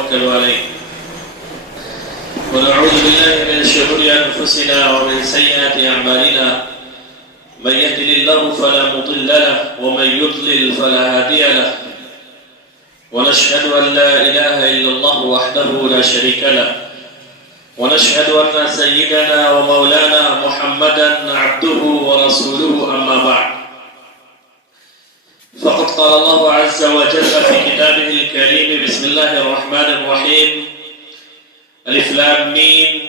ونتوكل عليه ونعوذ بالله من شرور أنفسنا ومن سيئات أعمالنا من يهده الله فلا مضل له ومن يضلل فلا هادي له ونشهد أن لا إله إلا الله وحده لا شريك له ونشهد أن سيدنا ومولانا محمدا عبده ورسوله أما بعد فقد قال الله عز وجل في كتابه الكريم بسم الله الرحمن الرحيم ألف لام ميم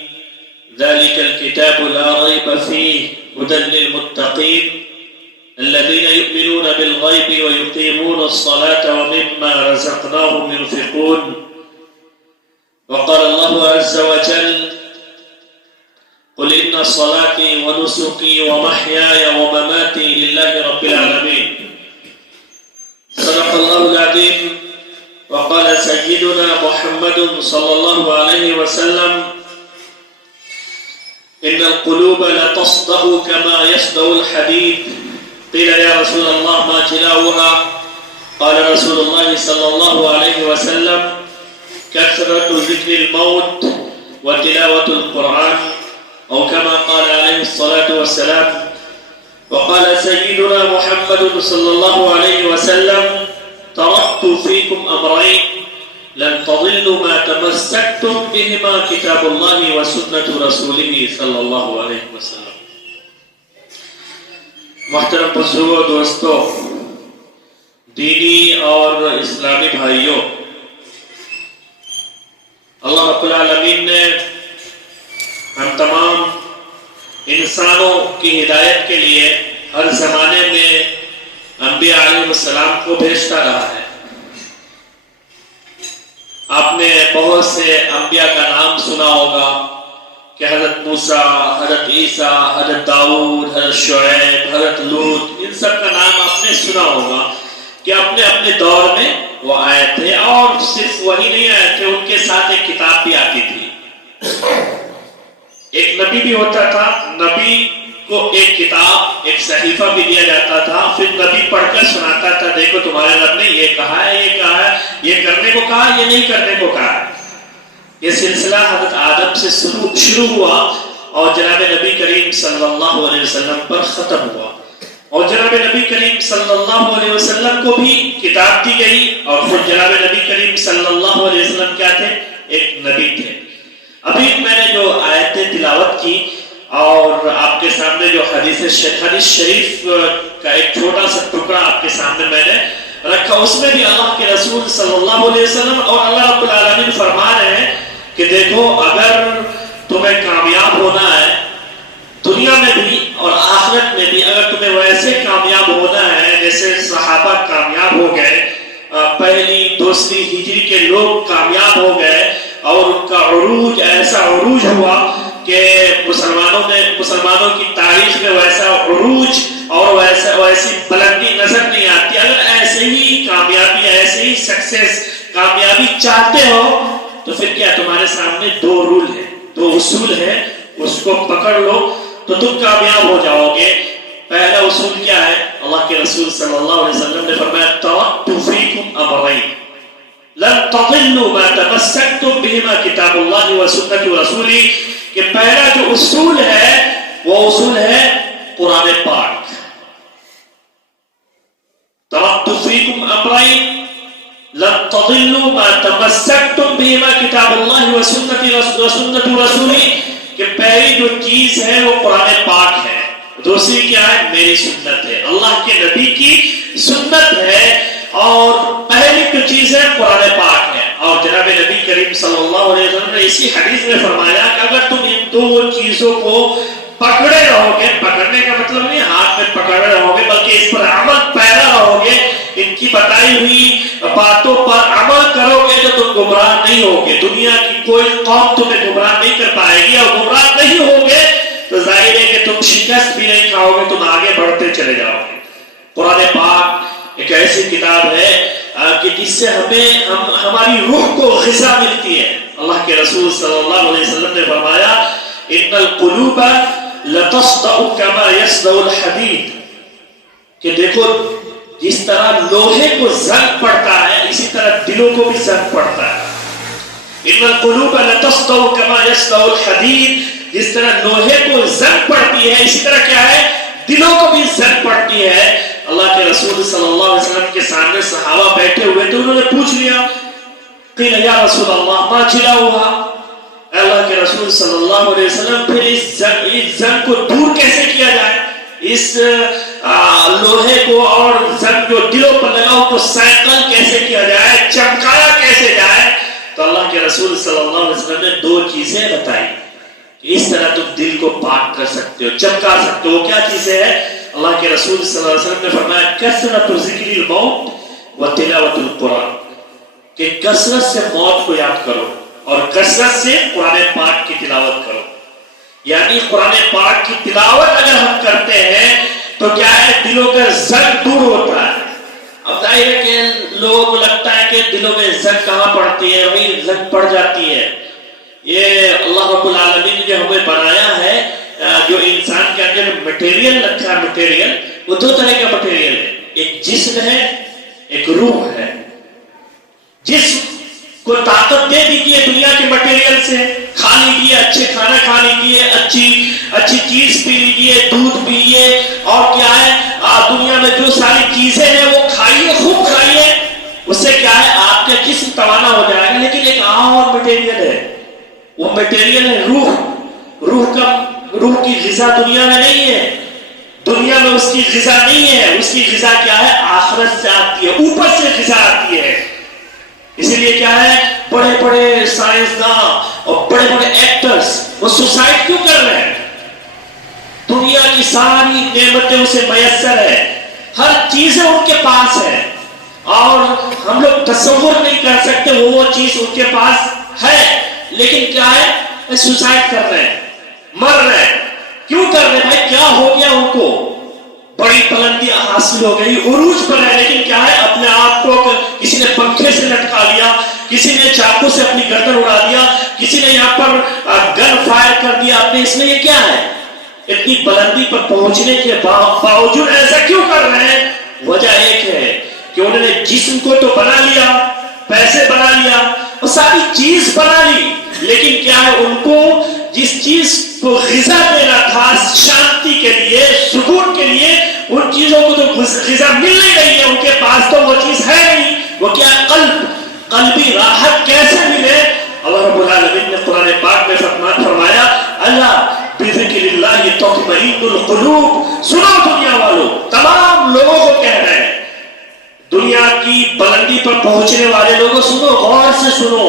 ذلك الكتاب لا ريب فيه هدى للمتقين الذين يؤمنون بالغيب ويقيمون الصلاة ومما رزقناهم ينفقون وقال الله عز وجل قل إن صلاتي ونسكي ومحياي ومماتي لله رب العالمين صدق الله العظيم وقال سيدنا محمد صلى الله عليه وسلم إن القلوب لتصدأ كما يصدأ الحديد قيل يا رسول الله ما جلاؤها قال رسول الله صلى الله عليه وسلم كثرة ذكر الموت وتلاوة القرآن أو كما قال عليه الصلاة والسلام وقال سيدنا محمد صلى الله عليه وسلم تركت فيكم أمرين لن تضلوا ما تمسكتم بهما كتاب الله وسنة رسوله صلى الله عليه وسلم. محترم بزرگوں دوستوں، دینی اور اسلامی بھائیوں، اللہ رب العالمین نے ہم تمام انسانوں کی ہدایت کے لیے ہر زمانے میں انبیاء علیہ السلام کو بھیجتا رہا ہے. آپ نے بہت سے انبیاء کا نام سنا ہوگا کہ حضرت موسیٰ، حضرت عیسیٰ، حضرت داؤد، حضرت شعیب، حضرت لوط، ان سب کا نام آپ نے سنا ہوگا کہ اپنے اپنے دور میں وہ آئے تھے. اور صرف وہی نہیں آئے تھے، ان کے ساتھ ایک کتاب بھی آتی تھی. ایک نبی بھی ہوتا تھا، نبی کو ایک کتاب، ایک صحیفہ بھی دیا جاتا تھا. پھر نبی پڑھ کر سناتا تھا، دیکھو تمہارے رب نے یہ کہا ہے، یہ کہا ہے، یہ کرنے کو کہا، یہ نہیں کرنے کو کہا ہے. یہ سلسلہ حضرت آدم سے شروع ہوا اور جناب نبی کریم صلی اللہ علیہ وسلم پر ختم ہوا. اور جناب نبی کریم صلی اللہ علیہ وسلم کو بھی کتاب دی گئی اور خود جناب نبی کریم صلی اللہ علیہ وسلم کیا تھے؟ ایک نبی تھے. ابھی میں نے جو آیتیں تلاوت کی اور آپ کے سامنے جو حدیث شریف کا ایک چھوٹا سا ٹکڑا آپ کے سامنے میں نے رکھا، اس میں بھی اللہ کے رسول صلی اللہ علیہ وسلم اور اللہ رب العالمین فرما رہے ہیں کہ دیکھو اگر تمہیں کامیاب ہونا ہے دنیا میں بھی اور آخرت میں بھی، اگر تمہیں ویسے کامیاب ہونا ہے جیسے صحابہ کامیاب ہو گئے، پہلی دوسری ہجری کے لوگ کامیاب ہو گئے اور ان کا عروج ایسا عروج ہوا کہ مسلمانوں کی تاریخ میں ویسا عروج اور ویسی بلندی نظر نہیں آتی. اگر ایسے ہی کامیابی، ایسے ہی سکسیس، کامیابی چاہتے ہو تو پھر کیا تمہارے سامنے دو رول ہیں، دو اصول ہیں، اس کو پکڑ لو تو تم کامیاب ہو جاؤ گے. پہلا اصول کیا ہے؟ اللہ کے رسول صلی اللہ علیہ وسلم نے فرمایا ترکت فیکم امرین لن تضلوا ما تمسکتم بہما کتاب اللہ وسنت رسولہ. کہ پہلا جو اصول ہے وہ اصول ہے قرآن پاک. ترکت فیکم امرین لن تضلوا ما تمسکتم بہما کتاب اللہ وسنت رسولہ. کہ پہلی جو چیز ہے وہ قرآن پاک ہے، دوسری کیا ہے؟ میری سنت ہے، اللہ کے نبی کی سنت ہے. اور پہلی جو چیز ہے قرآن پاک ہے. اور جناب نبی کریم صلی اللہ علیہ وسلم نے اسی حدیث میں فرمایا کہ اگر تم ان دو چیزوں کو پکڑے رہو گے، پکڑنے کا مطلب نہیں ہاتھ میں پکڑے رہو گے بلکہ اس پر عمل پیرا رہو گے، ان کی بتائی ہوئی باتوں پر عمل کرو گے تو تم گمراہ نہیں ہوگے. دنیا کی کوئی قوم تمہیں گمراہ نہیں کر پائے گی، اور گمراہ نہیں ہوگے تو ظاہر ہے کہ تم شکست بھی نہیں کھاؤ گے، تم آگے بڑھتے چلے جاؤ گے. قرآن پاک ایک ایسی کتاب ہے کہ جس سے ہماری روح کو غذا ملتی ہے. اللہ کے رسول صلی اللہ علیہ وسلم نے فرمایا ان القلوب لتصدع كما يصدع الحديد. کہ دیکھو جس طرح لوہے کو زنگ پڑتا ہے اسی طرح دلوں کو بھی زنگ پڑتا ہے. ان القلوب لتصدع كما يصدع الحديد. جس طرح لوہے کو زنگ پڑتی ہے اسی طرح کیا ہے دلوں کو بھی زنگ پڑتی ہے. اللہ کے رسول صلی اللہ علیہ وسلم کے سامنے صحابہ بیٹھے ہوئے تو انہوں نے پوچھ لیا قیل یا رسول اللہ ما جلاؤہا. اللہ کے رسول صلی اللہ علیہ وسلم پھر اس زنگ کو دور کیسے کیا جائے, اس لوہے کو اور زنگ جو دلوں پر لگا اس کو سائیکل کیسے کیا جائے, چمکایا کیسے جائے. تو اللہ کے رسول صلی اللہ علیہ وسلم نے دو چیزیں بتائی اس طرح تم دل کو پاک کر سکتے ہو, چمکا سکتے ہو. کیا چیزیں ہیں؟ اللہ کے رسول صلی اللہ علیہ وسلم نے فرمایا کثرت ذکر الموت و تلاوت القرآن, کہ کثرت سے موت کو یاد کرو اور کثرت سے قرآن پاک کی تلاوت کرو. یعنی قرآن پاک کی تلاوت اگر ہم کرتے ہیں تو کیا ہے دلوں کا زنگ دور ہوتا ہے. اب ظاہر ہے کہ لوگوں کو لگتا ہے کہ دلوں میں زنگ کہاں پڑتی ہے, وہی زنگ پڑ جاتی ہے. یہ اللہ رب العالمین نے جو ہمیں بنایا ہے, جو انسان کے اندر مٹیریل رکھا ہے, مٹیریل وہ دو طرح کا مٹیریل ہے, ایک جسم ہے ایک روح ہے. جسم کو طاقت دے دیجیے دنیا کے مٹیریل سے, کھا لیجیے, اچھے کھانا کھا لیجیے, اچھی چیز پی لیجیے, دودھ پیئے, اور کیا ہے دنیا میں جو ساری چیزیں ہیں وہ کھائیے, خوب کھائیے. اس سے کیا ہے آپ کا جسم توانا ہو جائے گا. لیکن ایک اور مٹیریل ہے, وہ مٹیریل ہے روح. روح کی غذا دنیا میں نہیں ہے, دنیا میں اس کی غذا نہیں ہے. اس کی غذا کیا ہے آخرت سے آتی ہے, اوپر سے غذا آتی ہے. اسی لیے کیا ہے بڑے بڑے سائنسداں اور بڑے بڑے ایکٹرز وہ سوسائڈ کیوں کر رہے ہیں؟ دنیا کی ساری نعمتیں اسے میسر ہے, ہر چیزیں ان کے پاس ہے, اور ہم لوگ تصور نہیں کر سکتے وہ چیز ان کے پاس ہے. لیکن کیا ہے سوسائڈ کر رہے ہیں, مر رہے ہیں. کیوں کر رہے ہیں بھائی؟ کیا ہو گیا ان کو؟ بڑی بلندی حاصل ہو گئی, عروج پر ہے, لیکن کیا ہے اپنے آپ کو کسی نے پنکھے سے لٹکا لیا, کسی نے چاقو سے اپنی گردن اڑا دیا, کسی نے یہاں پر گن فائر کر دیا اپنے. اس میں یہ کیا ہے اتنی بلندی پر پہنچنے کے باوجود ایسا کیوں کر رہے ہیں؟ وجہ ایک ہے کہ انہوں نے جسم کو تو بنا لیا, پیسے بنا لیا, اور ساری چیز بنا لی, لیکن کیا ہے ان کو جس چیز کو غذا دینا تھا شانتی کے لیے, سکون کے لیے, ان چیزوں کو تو غذا مل نہیں رہی ہے ان کے پاس, تو وہ چیز ہے نہیں. وہ کیا قلبی راحت کیسے ملے؟ اللہ رب العالمین نے قرآن پاک میں فرمایا اللہ بذکر اللہ تطمئن القلوب. سنو دنیا والوں, تمام لوگوں کو کہہ رہے ہیں, دنیا کی بلندی پر پہنچنے والے لوگوں سنو, غور سے سنو.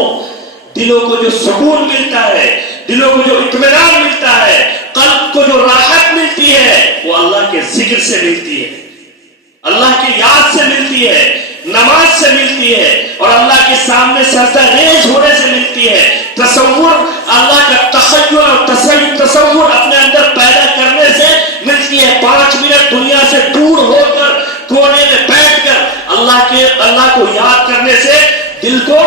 دلوں کو جو سکون ملتا ہے, دلوں کو جو اطمینان ملتا ہے, قلب کو جو راحت ملتی ہے, وہ اللہ کے ذکر سے ملتی ہے, اللہ کی یاد سے ملتی ہے, نماز سے ملتی ہے, اور اللہ کے سامنے سجدہ ریز ہونے سے ملتی ہے. تصور, اللہ کا تخیل اور تصور اپنے اندر پیدا کرنے سے ملتی ہے. 5 منٹ دنیا سے دور ہو کر کونے میں بیٹھ کر اللہ کو یاد کرنے سے دل کو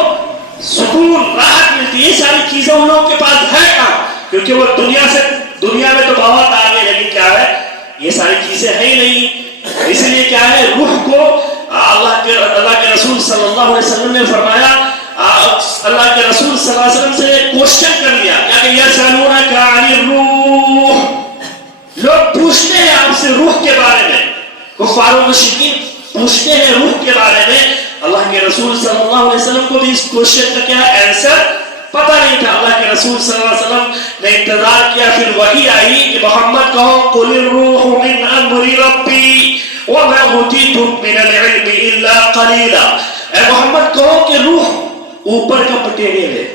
سکون, راحت ملتی ہے. یہ ساری چیزیں ان لوگوں کے پاس ہے کہاں؟ کیونکہ وہ دنیا میں تو بہت آگے, لیکن کیا ہے یہ ساری چیزیں ہے ہی نہیں. اس لیے کیا ہے روح کو اللہ کے رسول صلی اللہ علیہ وسلم نے فرمایا, اللہ کے رسول صلی اللہ علیہ وسلم سے کوشچن کر لیا کہ یسألونک عن الروح, لوگ پوچھتے ہیں آپ سے روح کے بارے میں, کفار و مشرکین پوچھتے ہیں روح کے بارے میں. اللہ کے رسول صلی اللہ علیہ وسلم کو بھی اس کوشچن کا کیا آنسر پتہ نہیں تھا. اللہ کے رسول صلی اللہ علیہ وسلم نے انتظار کیا, پھر وحی آئی کہ محمد کہو قل الروح من امر ربی وما اوتیتم من العلم الا قلیلا. اے محمد کہو کہ روح اوپر کا مٹیریل ہے,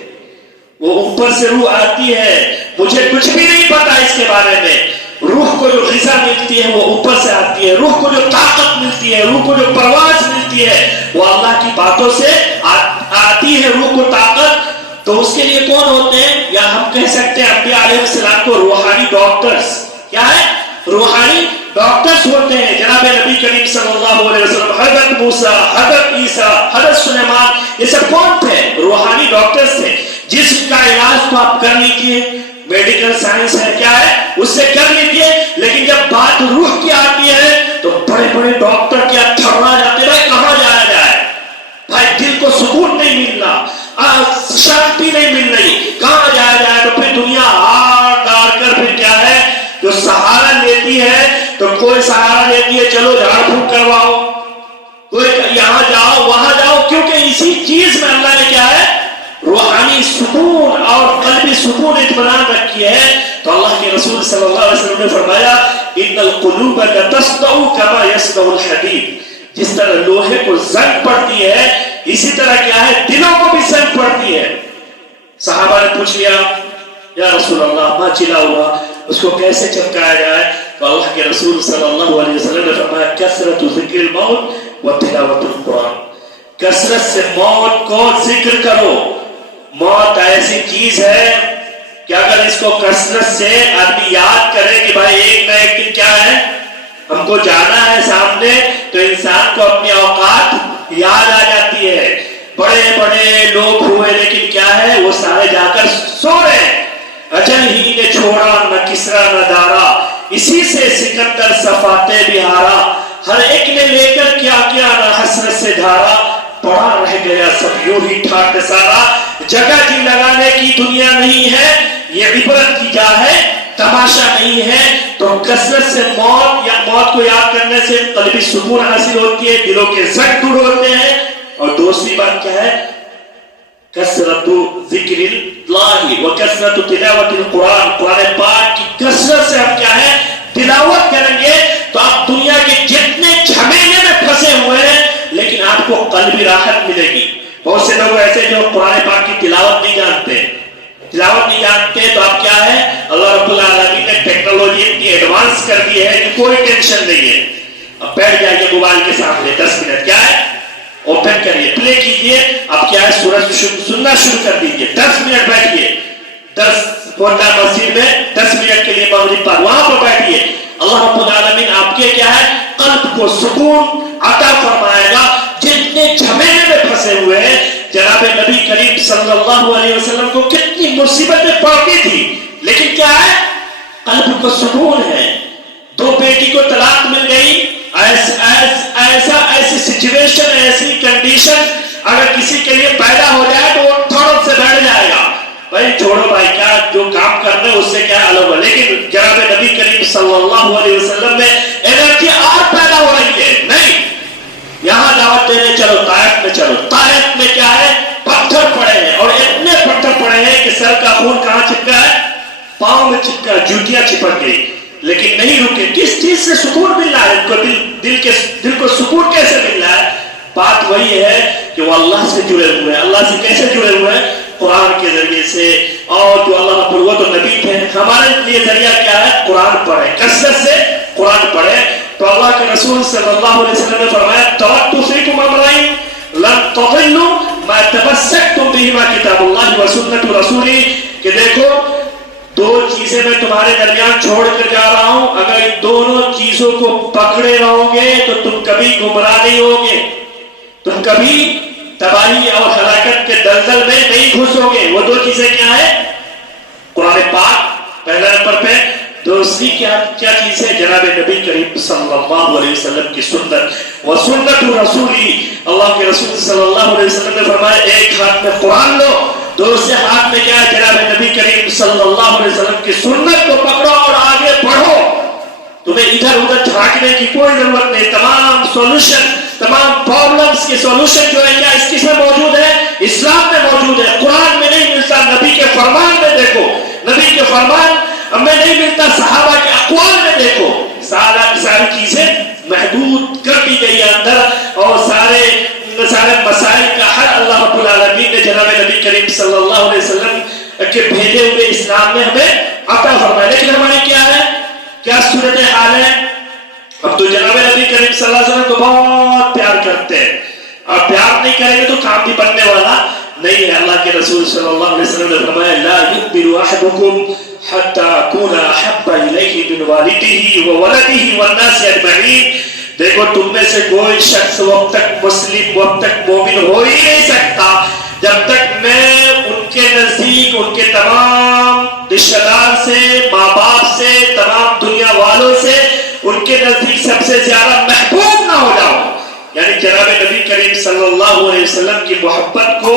وہ اوپر سے روح آتی ہے, مجھے کچھ بھی نہیں پتا اس کے بارے میں. روح کو جو غذا ملتی ہے وہ اوپر سے آتی ہے, روح کو جو طاقت ملتی ہے, روح کو جو پرواز ملتی ہے وہ اللہ کی باتوں سے آتی ہے. روح کو طاقت تو اس کے لیے کون ہوتے ہیں, یا ہم کہہ سکتے ہیں انبیاء علیہ السلام کو روحانی ڈاکٹرز. کیا ہے روحانی ڈاکٹرز ہوتے ہیں. جناب نبی کریم صلی اللہ علیہ وسلم, حضرت موسیٰ, حضرت عیسیٰ, حضرت سلیمان, یہ سب کون تھے؟ روحانی ڈاکٹرز تھے. جسم کا علاج تو آپ کر لیجیے, میڈیکل سائنس ہے کیا ہے اس سے کر لیجیے, لیکن جب بات روح کی آتی ہے تو بڑے بڑے ڈاکٹر کیا تھرا جاتے, بھائی کہاں جایا جائے, بھائی دل کو سکون نہیں ملنا, شانتی نہیں مل رہی. کہاں جایا جائے تو پھر دنیا ہار ڈار کر پھر کیا ہے جو سہارا لیتی ہے تو کوئی سہارا لیتی ہے چلو جھاڑ پھونک کرواؤ, کوئی یہاں جاؤ وہاں جاؤ, کیونکہ اسی چیز میں اللہ نے کیا ہے روحانی سکون اور قلبی سکون اطمینان رکھی ہے. تو اللہ کے رسول صلی اللہ علیہ وسلم نے فرمایا ان القلوب تصدع كما يصدع الحديد, جس طرح لوہے کو زنگ پڑتی ہے اسی طرح کیا ہے دلوں کو بھی زنگ پڑتی ہے. صحابہ نے پوچھ لیا یا رسول اللہ ما چلا ہوا, اس کو کیسے چمکایا جائے؟ تو اللہ کے رسول صلی اللہ علیہ وسلم نے فرمایا کثرت ذکر الموت و تلاوت القرآن, کثرت سے موت کو ذکر کرو. موت ایسی چیز ہے کہ اگر اس کو کثرت سے آدمی یاد کرے کہ بھائی ایک نہ ایک دن کیا ہے ہم کو جانا ہے سامنے, تو انسان کو اپنی اوقات یاد آ جاتی ہے. بڑے بڑے لوگ ہوئے لیکن کیا ہے وہ سارے جا کر سو رہے. اجل ہی نے چھوڑا نہ کسرا نہ دارا, اسی سے سکندر صفاتے بہارا, ہر ایک نے لے کر کیا کیا نہ حسرت سے دھارا, پڑا رہ گیا سب یوں ہی ٹھاٹ سارا. جگہ جی لگانے کی دنیا نہیں ہے, یہ عبرت کی جا ہے تماشا نہیں ہے. تو کثرت سے موت یا موت کو یاد کرنے سے قلبی سکون حاصل ہوتی ہے, دلوں کے زنگ دور ہوتے ہیں. اور دوسری بات کیا ہے کثرت ذکر اللہ و کثرت تلاوت القرآن, قرآن پاک کی کثرت سے ہم کیا ہے تلاوت کریں گے تو آپ دنیا کے جتنے جھمیلے میں پھنسے ہوئے ہیں لیکن آپ کو قلبی راحت ملے گی. بہت سے لوگ ایسے جو قرآن پاک کی تلاوت نہیں جانتے تو آپ کیا ہے اللہ رب العالمین نے ٹیکنالوجی اتنی ایڈوانس کر دی ہے کہ کوئی ٹینشن نہیں ہے. اب بیٹھ جائیے موبائل کے سامنے 10 منٹ کیا ہے اوپن کریے پلے کیجئے, اب کیا ہے سورج سننا شروع کر دیجئے, 10 منٹ بیٹھیے, 10 کوٹا مسجد میں 10 منٹ کے لیے مغرب پر وہاں پر بیٹھیے. اللہ رب العالمین آپ کے کیا ہے قلب کو سکون عطا فرمائے گا. جتنے جھمیلے میں پھنسے ہوئے ہیں, جناب نبی کریم صلی اللہ علیہ وسلم کو کتنی مصیبتیں پڑتی تھی لیکن کیا ہے قلب کو سکون ہے. 2 بیٹی کو طلاق مل گئی, ایسی سچویشن ایسی کنڈیشن اگر کسی کے لیے پیدا ہو جائے تو وہ فوراً سے بیٹھ جائے گا بھائی چھوڑو بھائی کیا جو کام کرنا ہے اس سے کیا الگ ہو. لیکن جناب نبی کریم صلی اللہ علیہ وسلم میں انرجی اور پیدا ہو رہی ہے. نہیں یہاں دعوت دینے چلو طائف میں چلو, طائف میں کیا ہے پتھر پڑے ہیں اور اتنے پتھر پڑے ہیں کہ سر کا خون کہاں چپکا ہے پاؤں میں چپکا, جوتیاں چپک گئی لیکن نہیں رکے. کس چیز سے سکون مل رہا ہے ان کو, دل کو سکون کیسے مل رہا ہے؟ بات وہی ہے کہ وہ اللہ سے جڑے ہوئے ہیں. اللہ سے کیسے جڑے ہوئے ہیں؟ قرآن کے ذریعے سے. اور جو اللہ رب وہ تو نبی تھے, ہمارے لیے ذریعہ کیا ہے قرآن پڑھے, کثرت سے قرآن پڑھے. تو اللہ کے رسول صلی اللہ علیہ وسلم نے فرمایا ترکت فیکم امرین لن تضلوا ما تمسکتم بہما کتاب اللہ و سنت رسولی, کہ دیکھو 2 چیزیں میں تمہارے درمیان چھوڑ کر جا رہا ہوں, اگر ان دونوں چیزوں کو پکڑے رہو گے تو تم کبھی گمراہ نہیں ہوگے, تم کبھی تباہی اور ہلاکت کے دلدل میں نہیں گھسو گے. وہ 2 چیزیں کیا ہے قرآن پاک پہلا نمبر پہ, دوسری کیا چیز ہے جناب نبی کریم صلی اللہ علیہ وسلم کی سنت و سنت رسولی. اللہ کے رسول صلی اللہ علیہ وسلم نے فرمایا ایک ہاتھ میں قرآن لو, دوسرے ہاتھ میں کیا ہے جناب نبی کریم صلی اللہ علیہ وسلم کی سنت کو پکڑو اور آگے بڑھو. تمہیں ادھر ادھر جھانکنے کی کوئی ضرورت نہیں. تمام سولوشن, تمام پرابلمز کے سولوشن جو ہے کیا اس کس میں موجود ہے؟ اسلام میں موجود ہے. قرآن میں نہیں ملتا, نبی کے فرمان میں دیکھو, نبی کے فرمان ہمیں نہیں ملتا, صحابہ کے اقوال میں دیکھو. ساری چیزیں محدود کر دی گئی اندر اور سارے مسائل کا حل اللہ رب العالمین نے جناب نبی کریم صلی اللہ علیہ وسلم کے بھیجے ہوئے اسلام میں ہمیں عطا فرمایا. لیکن ہماری کیا ہے, کیا صورت حال ہے؟ اب تو جناب نبی کریم صلی اللہ علیہ وسلم کو بہت پیار کرتے ہیں, اور پیار نہیں کریں گے تو کام بھی بننے والا نہیں ہے. اللہ کے رسول صلی اللہ علیہ وسلم نے فرمایا لا یؤمن احدکم حتی اکون احب الیہ من والدہ وولدہ والناس اجمعین. دیکھو تم میں سے کوئی شخص وقت تک مسلم, وقت تک مومن ہو ہی نہیں سکتا جب تک میں ان کے نزدیک ان کے تمام رشتہ دار سے, ماں باپ سے, تمام دنیا والوں سے ان کے نزدیک سب سے زیادہ محبوب نہ ہو جاؤں. یعنی جناب نبی کریم صلی اللہ علیہ وسلم کی محبت کو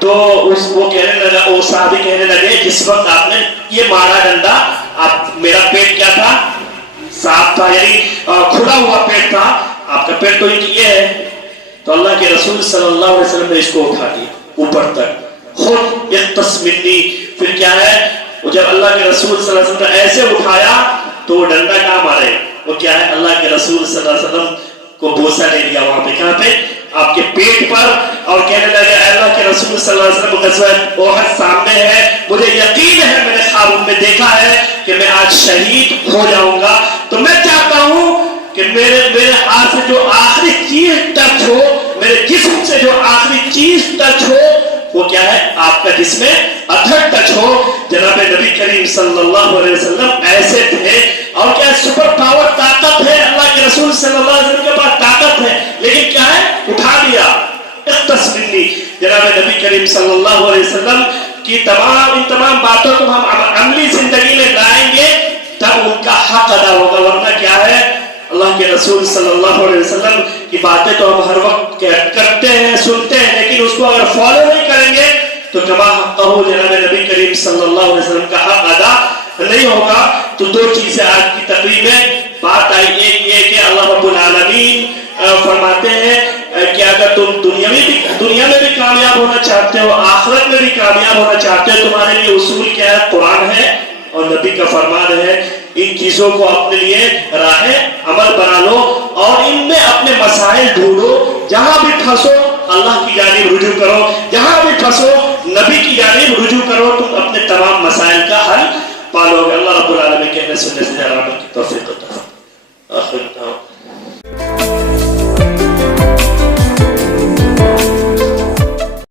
تو وہ کہنے لگا, وہ صحابی کہنے لگے جس وقت آپ نے یہ مارا ڈنڈا, آپ میرا پیٹ کیا تھا, صاف تھا, یعنی کھلا ہوا پیٹ تھا, آپ کا پیٹ تو یہ ہے. تو اللہ کے رسول صلی اللہ علیہ وسلم نے اس کو اٹھا دیا اوپر تک, خود اقتص منی. پھر کیا ہے, وہ جب اللہ کے رسول صلی اللہ علیہ وسلم نے ایسے اٹھایا تو وہ ڈنڈا کہاں مارے, وہ کیا ہے, اللہ کے رسول صلی اللہ علیہ وسلم کو بوسہ لے لیا وہاں پہ, کہاں پہ, آپ کے پیٹ پر, اور کہنے لگے اے اللہ کے رسول صلی اللہ علیہ وسلم غزوہ احد سامنے ہے, مجھے یقین ہے, میں نے خواب میں دیکھا ہے کہ میں آج شہید ہو جاؤں گا, تو میں چاہتا ہوں کہ میرے ہاتھ سے جو آخری چیز ٹچ ہو, میرے جسم سے جو آخری چیز ٹچ ہو, وہ کیا ہے, آپ کا جسم ادھر ٹچ ہو. جناب نبی کریم صلی اللہ علیہ وسلم ایسے تھے, اور کیا سپر پاور طاقت ہے, اللہ کے رسول صلی اللہ علیہ وسلم کے پاس طاقت ہے, لیکن کیا ہے, اٹھا دیا. اختصمنی, جناب نبی کریم صلی اللہ علیہ وسلم کی ان تمام باتوں کو ہم عملی زندگی میں لائیں گے تب ان کا حق ادا ہوگا. ورنہ کیا ہے, اللہ کے رسول صلی اللہ علیہ وسلم کی باتیں تو ہم ہر وقت کرتے ہیں, سنتے ہیں, لیکن اس کو اگر فالو نہیں کریں گے تو کما حق ہو, جناب نبی کریم صلی اللہ علیہ وسلم کا حق ادا نہیں ہوگا. تو دو چیزیں آج کی تقریب میں بات آئی. ایک یہ کہ اللہ رب العالمین فرماتے ہیں کہ اگر تم دنیا میں بھی کامیاب ہونا چاہتے ہو, آخرت میں بھی کامیاب ہونا چاہتے ہو, تمہارے لیے اصول کیا ہے, قرآن ہے اور نبی کا فرمان ہے. ان چیزوں کو اپنے لیے راہ عمل بنا لو, اور ان میں اپنے مسائل ڈھونڈو. جہاں بھی پھنسو اللہ کی جانب رجوع کرو, جہاں بھی پھنسو نبی کی جانب رجوع کرو, تم اپنے تمام مسائل کا حل پالو گے. اللہ رب العالمین کہنے سننے سے جرابت کی توفیق عطا فرمائے. آخر